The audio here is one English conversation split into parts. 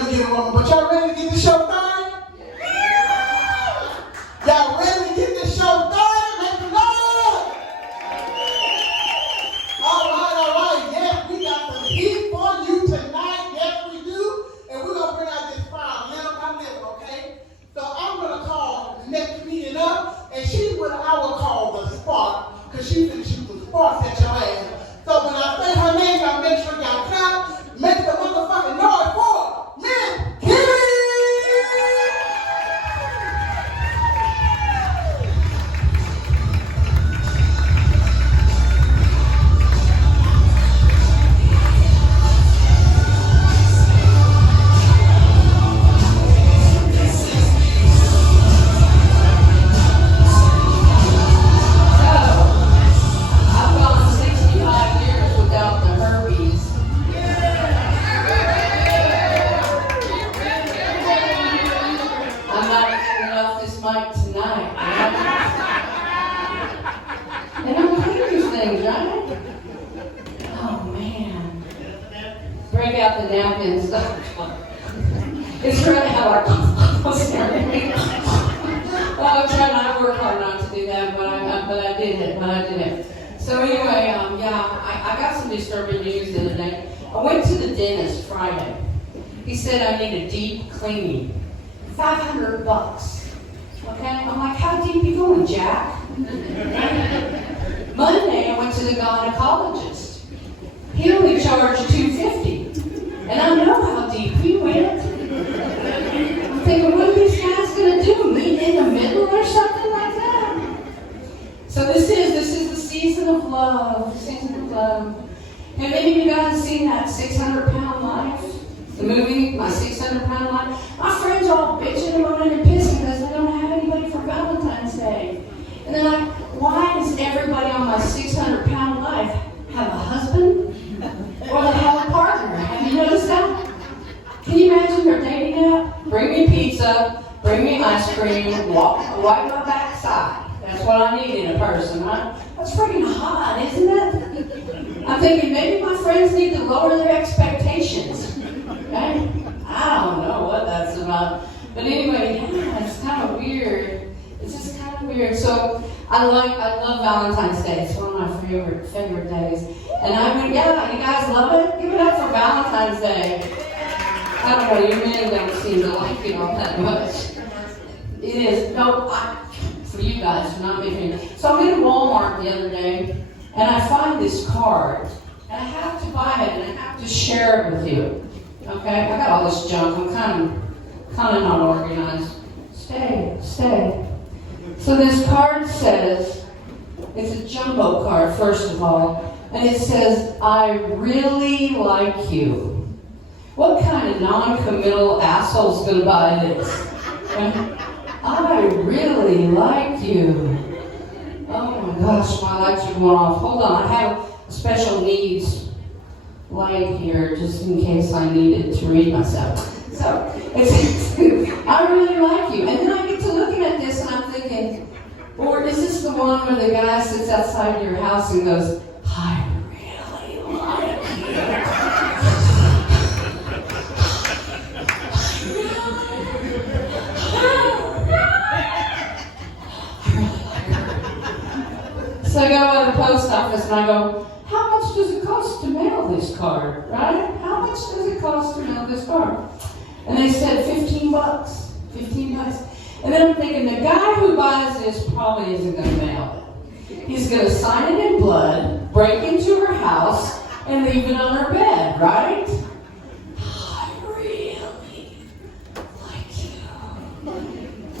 let me get a woman. But y'all ready to get the show started? Y'all ready to get the show started? Make the noise! All right. Yes, we got some heat for you tonight. Yes, we do. And we're going to bring out this fire little by little, okay? So I'm going to call the next comedian up, and she's what I would call the spark, because she's going to shoot the sparks at your ass. So when I say her name, y'all make sure y'all clap, make the motherfucking noise for Miss Kitty! Break out the napkins. It's really how I I'm trying not to work hard not to do that, but I did it. So anyway, I got some disturbing news the other day. I went to the dentist Friday. He said I need a deep cleaning. $500. Okay? I'm like, how deep you going, Jack? Monday, I went to the gynecologist. He only charged $250. And I know how deep he went. I'm thinking, what are these guys going to do? Meet in the middle or something like that? So this is the season of love. Have any of you guys seen that 600-Pound Life? The movie, My 600-Pound Life? My friends are all bitching and moaning and pissing because they don't have anybody for Valentine's Day. And they're like, why does everybody on My 600-Pound Life have a husband? Or they have a partner? Have you noticed that? Can you imagine their dating app? Bring me pizza, bring me ice cream, wipe my backside. That's what I need in a person, right? That's freaking hot, isn't it? I'm thinking maybe my friends need to lower their expectations. Okay? I don't know what that's about. But anyway, yeah, it's kind of weird. It's just kind of weird. So I love Valentine's Day. It's one of my favorite days. And I mean, yeah, you guys love it? Give it up for Valentine's Day. I don't know, you men don't seem to like it all that much. It is. No, for you guys, not me. So I'm in Walmart the other day, and I find this card. And I have to buy it, and I have to share it with you. Okay? I got all this junk. I'm kind of not organized. Stay. So this card says, it's a jumbo card, first of all, and it says, I really like you. What kind of non-committal asshole's gonna buy this? I really like you. Oh my gosh, my lights are going off. Hold on, I have a special needs light here just in case I needed to read myself. So, it's I really like you. And then I get to looking at this and I'm thinking, or is this the one where the guy sits outside your house and goes, I really like you. So I go by the post office and I go, how much does it cost to mail this card, right? How much does it cost to mail this card? And they said $15. $15. And then I'm thinking, the guy who buys this probably isn't going to mail it. He's going to sign it in blood, break into her house, and leave it on her bed, right? I really like you.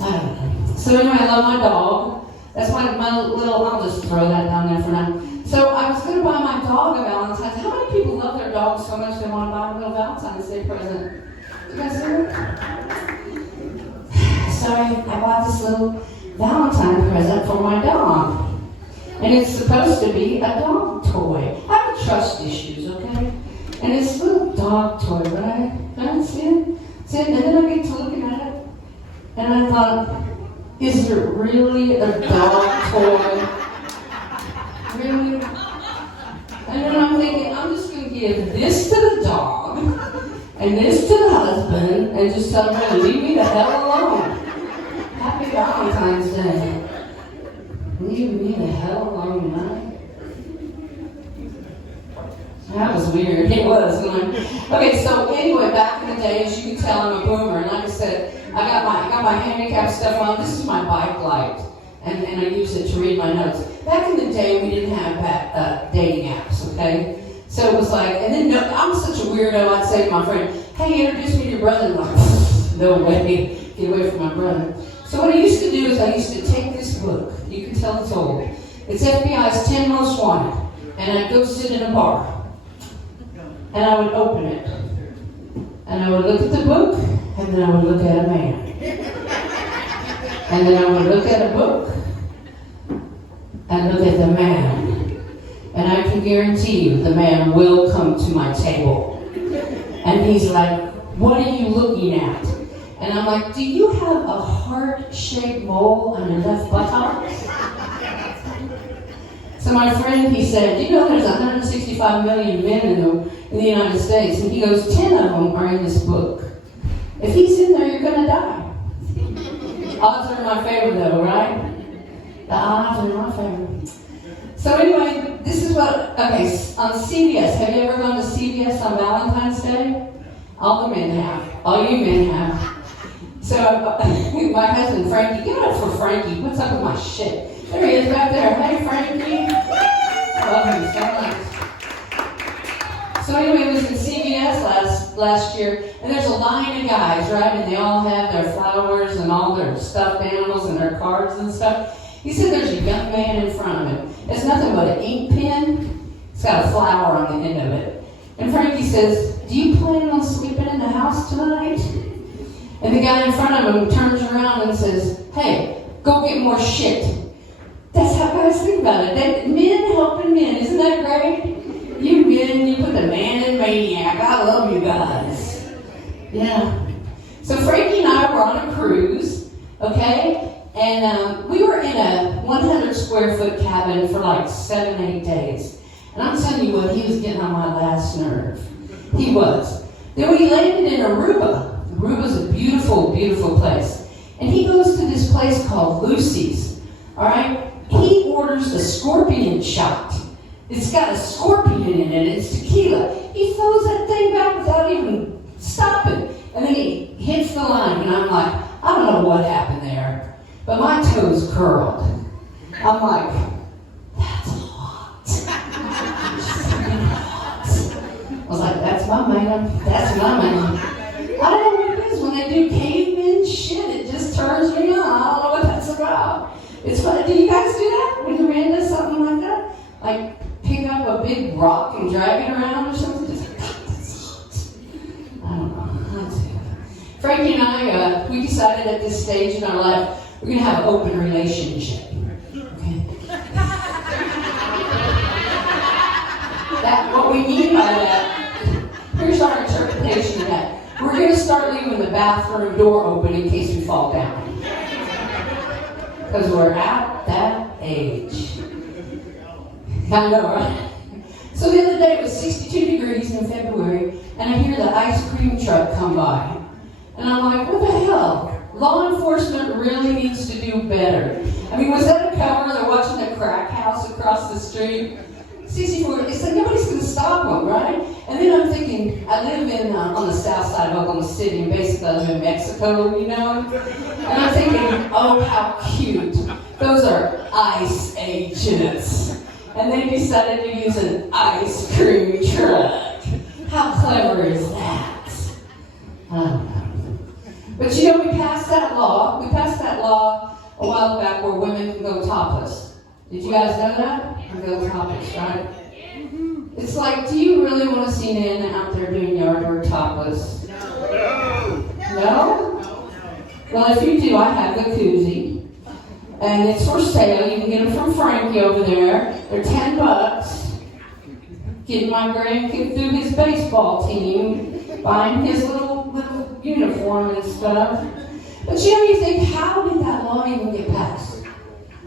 I don't know. So anyway, I love my dog. That's my little, I'll just throw that down there for now. So I was going to buy my dog a Valentine's. How many people love their dog so much they want to buy a little Valentine's Day present? You guys hear it? So I bought this little Valentine present for my dog. And it's supposed to be a dog toy. I have trust issues, okay? And it's a little dog toy, right? See it? And then I get to looking at it, and I thought, is it really a dog toy? Really? And then I'm thinking, I'm just going to give this to the dog, And this to the husband, and just tell him to leave me the hell alone. Happy Valentine's Day. Leave me the hell alone, man. That was weird. It was. Okay, so anyway, back in the day, as you can tell, I'm a boomer. And like I said, I got my handicap stuff on. This is my bike light. And I use it to read my notes. Back in the day, we didn't have dating apps, okay? So it was like, and then I'm such a weirdo, I'd say to my friend, hey, introduce me to your brother. And I'm like, no way, get away from my brother. So what I used to do is I used to take this book. You can tell it's old. It's FBI's 10 Most Wanted. And I'd go sit in a bar. And I would open it. And I would look at the book, and then I would look at a man. And then I would look at a book, and look at the man. And I can guarantee you, the man will come to my table. And he's like, what are you looking at? And I'm like, do you have a heart-shaped mole on your left buttock? So my friend, he said, you know there's 165 million men in the United States, and he goes, 10 of them are in this book. If he's in there, you're going to die. Odds are in my favor, though, right? The odds are in my favor. So anyway, this is what, okay, on CVS, have you ever gone to CVS on Valentine's Day? All the men have. All you men have. So my husband, Frankie, give it up for Frankie. What's up with my shit? There he is back there. Hey, Frankie. Love him so much. So anyway, it was in CVS last year, and there's a line of guys, right? And they all have their flowers and all their stuffed animals and their cards and stuff. He said there's a young man in front of him. It's nothing but an ink pen. It's got a flower on the end of it. And Frankie says, do you plan on sleeping in the house tonight? And the guy in front of him turns around and says, hey, go get more shit. That's how guys think about it. Men helping men. Isn't that great? You men, you put the man in maniac. I love you guys. Yeah. So Frankie and I were on a cruise, okay? And we were in a 100 square foot cabin for like 7-8 days. And I'm telling you what, he was getting on my last nerve. He was. Then we landed in Aruba. Aruba's a beautiful, beautiful place. And he goes to this place called Lucy's, all right? He orders a scorpion shot. It's got a scorpion in it. It's tequila. He throws that thing back without even stopping. And then he hits the line, and I'm like, I don't know what happened there, but my toes curled. I'm like, that's hot. I was like, that's my man. That's my man. I don't know what it is when they do caveman shit. It just turns me on. I don't know what that's about. It's fun. Do you guys do that when you're into something like that? Like pick up a big rock and drag it around or something? Just like, God, that's hot. I don't know. Frankie and I, we decided at this stage in our life, we're going to have an open relationship. Okay? What we mean by that, here's our interpretation of that. We're going to start leaving the bathroom door open in case we fall down. Because we're at that age. I know, right? So the other day it was 62 degrees in February, and I hear the ice cream truck come by. And I'm like, what the hell? Law enforcement really needs to do better. I mean, was that a cover? They're watching the crack house across the street. 64, it's like nobody's going to stop them, right? And then I'm thinking, I live in on the south side of Oklahoma City, and basically I live in Mexico, you know? And I'm thinking, oh, how cute. Those are ICE agents. And they decided to use an ice cream truck. How clever is that? I don't know. But you know, we passed that law. We passed that law a while back where women can go topless. Did you guys know that? Go topless, right? It's like, do you really want to see men out there doing yard work topless? No. No? Well, if you do, I have the koozie. And it's for sale. You can get them from Frankie over there. They're $10. Getting my grandkid through his baseball team, buying his little uniform and stuff. But you know, you think, how did that law even get passed?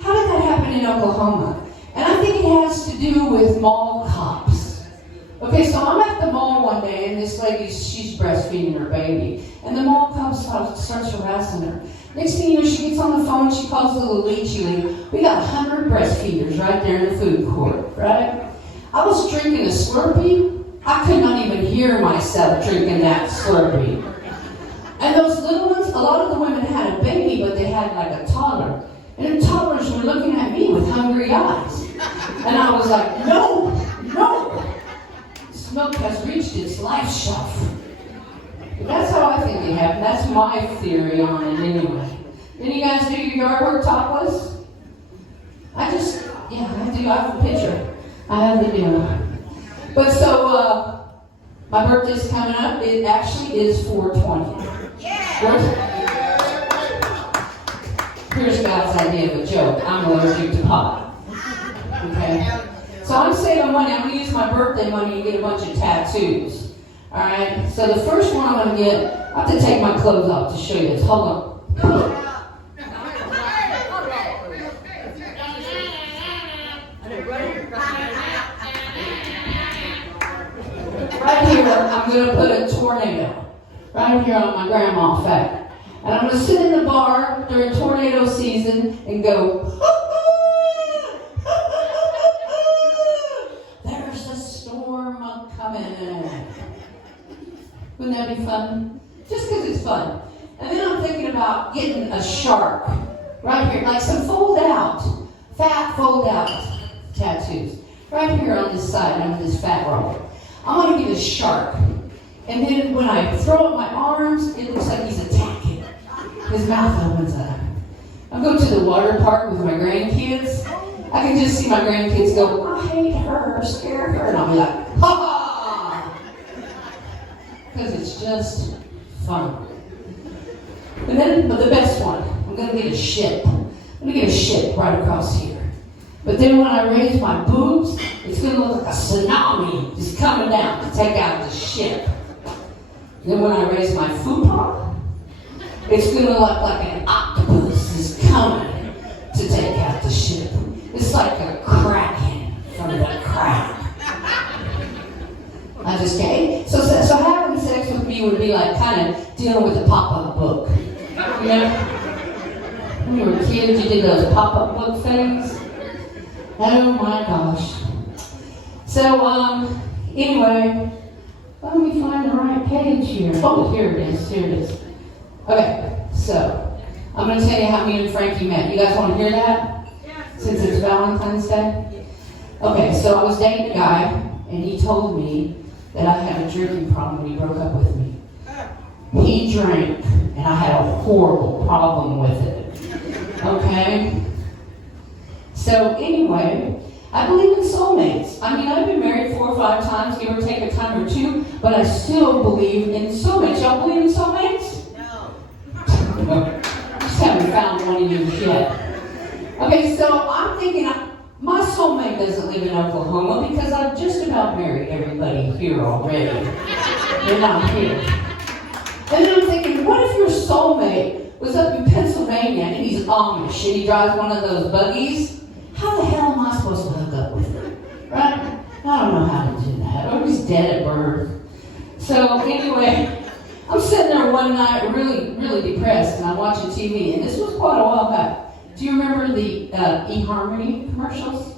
How did that happen in Oklahoma? And I think it has to do with mall cops. Okay, so I'm at the mall one day, and this lady, she's breastfeeding her baby. And the mall cop starts harassing her. Next thing you know, she gets on the phone, she calls the little leechy lady. We got 100 breastfeeders right there in the food court, right? I was drinking a Slurpee. I could not even hear myself drinking that Slurpee. And those little ones, a lot of the women had a baby, but they had like a toddler. And the toddlers were looking at me with hungry eyes. And I was like, no, no. This milk has reached its life shelf. But that's how I think it happened. That's my theory on it anyway. Didn't you guys do your yard work topless? I do. I have a picture. I have the deal. But so, my birthday's coming up. It actually is 420. Here's God's idea of a joke. I'm allergic to pot. Okay? So I'm saving money. I'm going to use my birthday money to get a bunch of tattoos. Alright? So the first one I'm going to get, I have to take my clothes off to show you this. Hold on. Right here, I'm going to put a tornado. Right here on my grandma effect. And I'm going to sit in the bar during tornado season and go, there's a storm coming. Wouldn't that be fun? Just because it's fun. And then I'm thinking about getting a shark right here, like some fat fold out tattoos. Right here on this side, on this fat roll. I'm going to get a shark. And then when I throw up my arms, it looks like he's attacking. His mouth opens up. I'll go to the water park with my grandkids. I can just see my grandkids go, I hate her, scare her. And I'll be like, ha ha! Because it's just fun. And then, but the best one, I'm going to get a ship. I'm going to get a ship right across here. But then when I raise my boobs, it's going to look like a tsunami just coming down to take out the ship. Then when I raise my fupa, it's going to look like an octopus is coming to take out the ship. It's like a kraken from the crab. I just can't. So having sex with me would be like kind of dealing with a pop-up book. You know? When you were kids, you did those pop-up book things. Oh my gosh. So, anyway, let me find the right page here. Oh, here it is. Okay, so, I'm going to tell you how me and Frankie met. You guys want to hear that? Yeah. Since it's Valentine's Day? Okay, so I was dating a guy, and he told me that I had a drinking problem when he broke up with me. He drank, and I had a horrible problem with it. Okay? So anyway, I believe in soulmates. I mean, I've been married 4 or 5 times, give or take a time or 2, but I still believe in soulmates. Y'all believe in soulmates? No. Just haven't found one of you yet. Okay, so I'm thinking, my soulmate doesn't live in Oklahoma because I've just about married everybody here already. They're not here. And then I'm thinking, what if your soulmate was up in Pennsylvania and he's Amish and he drives one of those buggies? How the hell am I supposed to hook up with him? Right? I don't know how to do that. Or he's dead at birth. So anyway, I'm sitting there one night really, really depressed and I'm watching TV, and this was quite a while back. Do you remember the eHarmony commercials?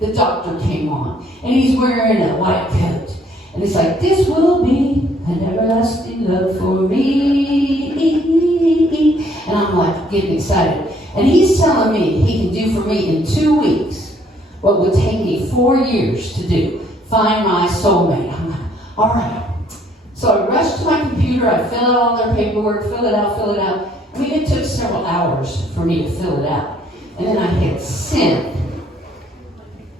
The doctor came on and he's wearing a white coat. And it's like, this will be an everlasting love for me. And I'm like getting excited. And he's telling me he can do for me in 2 weeks what would take me 4 years to do. Find my soulmate. I'm like, all right. So I rushed to my computer. I fill out all their paperwork, fill it out. I mean, it took several hours for me to fill it out. And then I hit send.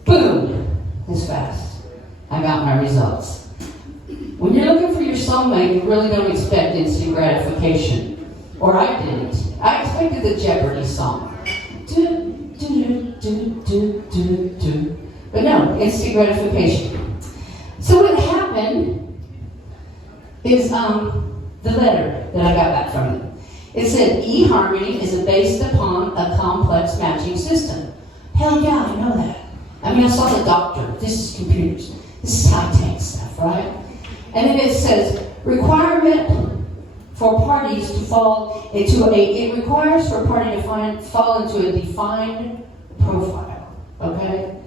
Boom. This fast. I got my results. When you're looking for your soulmate, you really don't expect instant gratification. Or I didn't. I expected the Jeopardy song. Do, do, do, do, do, do. But no, instant gratification. So what happened is the letter that I got back from them. It said, eHarmony is based upon a complex matching system. Hell yeah, I know that. I mean, I saw the doctor. This is computers. This is high-tech stuff, right? And then it says, requirement for parties to fall into it requires for a party to fall into a defined profile, okay?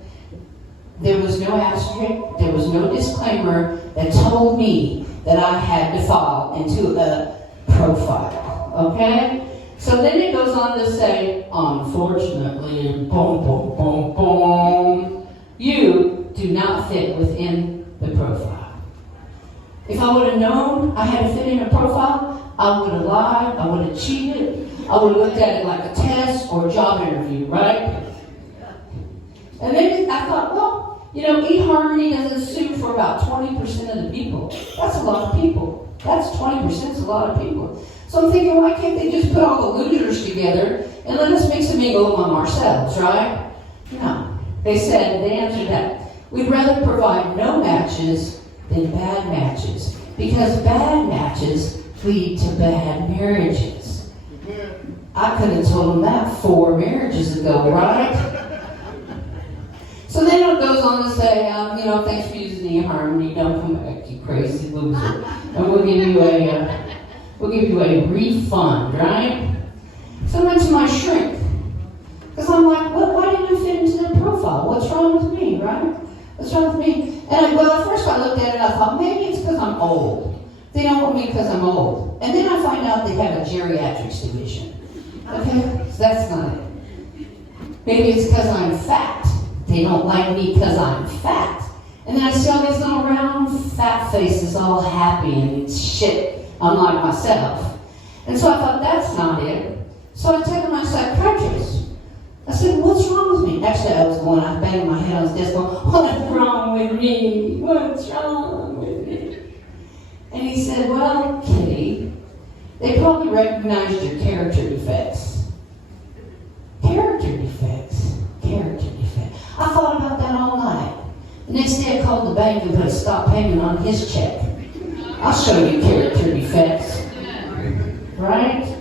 There was no asterisk, there was no disclaimer that told me that I had to fall into a profile, okay? So then it goes on to say, unfortunately, boom, boom, boom, boom, you do not fit within the profile. If I would have known I had to fit in a profile, I would have lied, I would have cheated, I would have looked at it like a test or a job interview, right? And then I thought, well, you know, eHarmony doesn't sue for about 20% of the people. That's a lot of people. That's 20%, is a lot of people. So I'm thinking, why can't they just put all the losers together and let us mix and mingle among ourselves, right? No. They answered that. We'd rather provide no matches than bad matches, because bad matches lead to bad marriages. I could have told them that 4 marriages ago, right? So then it goes on to say, you know, thanks for using eHarmony, don't come back, you crazy loser. And we'll give you a refund, right? So I went to my shrink. Because I'm like, why didn't you fit into their profile? What's wrong with me, right? What's wrong with me? And at first I looked at it and I thought, maybe it's because I'm old. They don't want me because I'm old. And then I find out they have a geriatrics division. Okay? So that's not it. Maybe it's because I'm fat. They don't like me because I'm fat. And then I see all these little round fat faces all happy and shit, unlike myself. And so I thought, that's not it. So I turned to my psychiatrist. I said, what's wrong with me? Actually, I was banging my head on the desk going, what's wrong with me? What's wrong with me? And he said, well, Kitty, they probably recognized your character defects. Character defects. Character defects. I thought about that all night. The next day I called the bank and put a stop payment on his check. I'll show you character defects. Right?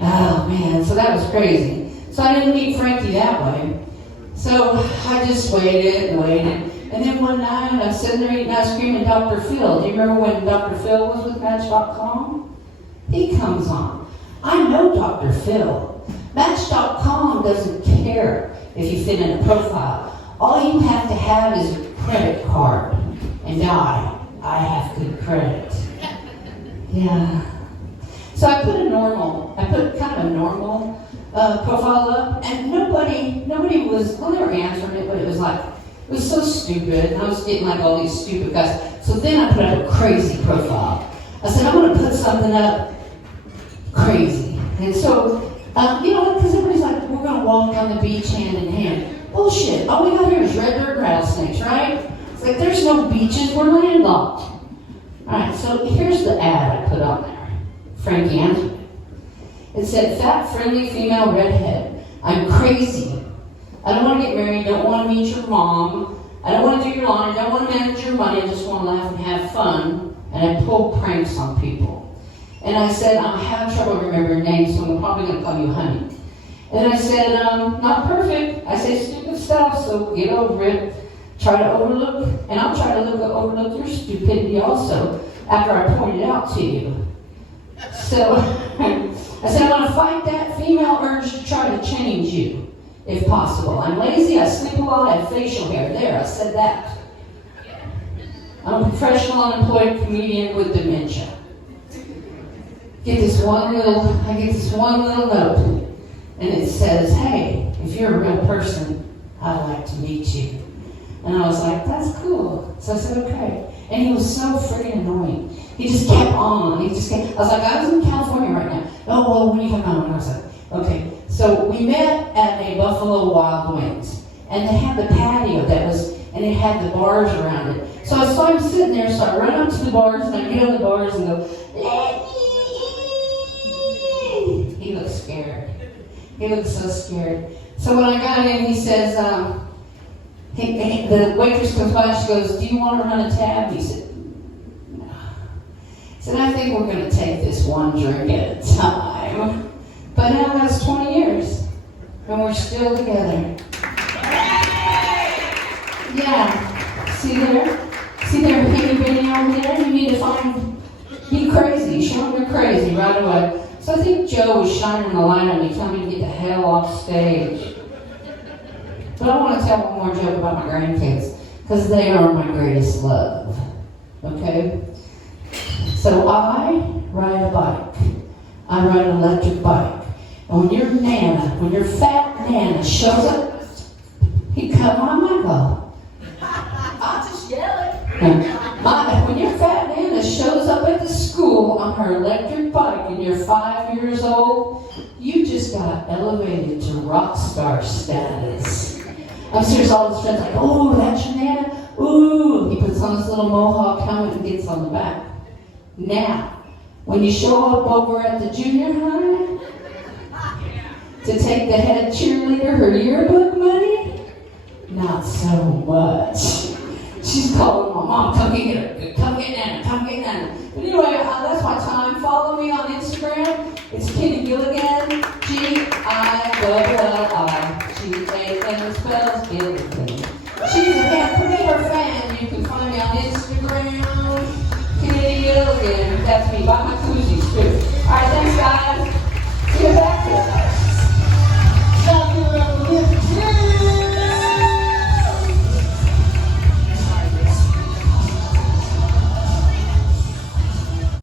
Oh man, so that was crazy. So I didn't meet Frankie that way. So I just waited and waited. And then one night I was sitting there eating ice cream and Dr. Phil. Do you remember when Dr. Phil was with Match.com? He comes on. I know Dr. Phil. Match.com doesn't care if you fit in a profile. All you have to have is a credit card. And I have good credit. Yeah. So I put kind of a normal profile up, and nobody was, well, they were answering it, but it was so stupid, and I was getting like all these stupid guys. So then I put up a crazy profile. I said, I'm going to put something up crazy. And so, you know, because everybody's like, we're going to walk down the beach hand in hand. Bullshit. All we got here is red dirt rattlesnakes, right? It's like, there's no beaches, we're landlocked. All right, so here's the ad I put on there. Frankie answered it. It said, fat, friendly, female redhead. I'm crazy. I don't want to get married, don't want to meet your mom. I don't want to do your lawn, I don't want to manage your money, I just want to laugh and have fun. And I pull pranks on people. And I said, I'm having trouble remembering names, so I'm probably going to call you Honey. And I said, not perfect. I say stupid stuff, so get over it. Try to overlook, and I'll try to overlook your stupidity also after I point it out to you. So I said, I want to fight that female urge to try to change you, if possible. I'm lazy, I sleep a lot, I have facial hair. There, I said that. I'm a professional unemployed comedian with dementia. I get this one little note, and it says, hey, if you're a real person, I'd like to meet you. And I was like, that's cool. So I said, okay. And he was so freaking annoying. He just kept on. I was like, I was in California right now. Oh, well, when are you coming on? And I was like, okay. So we met at a Buffalo Wild Wings. And they had the patio and it had the bars around it. So I'm sitting there, so I run up to the bars, and I get on the bars and go, he looked scared. He looked so scared. So when I got in, he says, the waitress comes by, she goes, do you want to run a tab? He said, no. He said, I think we're going to take this one drink at a time. But now that's 20 years, and we're still together. Yeah, see there? down here, you need to be crazy, show them you're crazy right away. So I think Joe was shining the light on me, telling me to get the hell off stage. But I want to tell one more joke about my grandkids, because they are my greatest love. Okay? So I ride a bike. I ride an electric bike. And when your fat Nana shows up, he cut my mic off. I'll just yell it. When your fat Nana shows up at the school on her electric bike and you're 5 years old, you just got elevated to rock star status. I'm serious, all his friends are like, oh, that's your Nana? Ooh, he puts on this little mohawk helmet and gets on the back. Now, when you show up over at the junior high to take the head cheerleader her yearbook money, not so much. She's calling my mom, come get her, come get Nana, come get Nana. But anyway, that's my time. Follow me on Instagram. It's Kitty Gilligan, Gilli. G-A, and it spells Gilligan.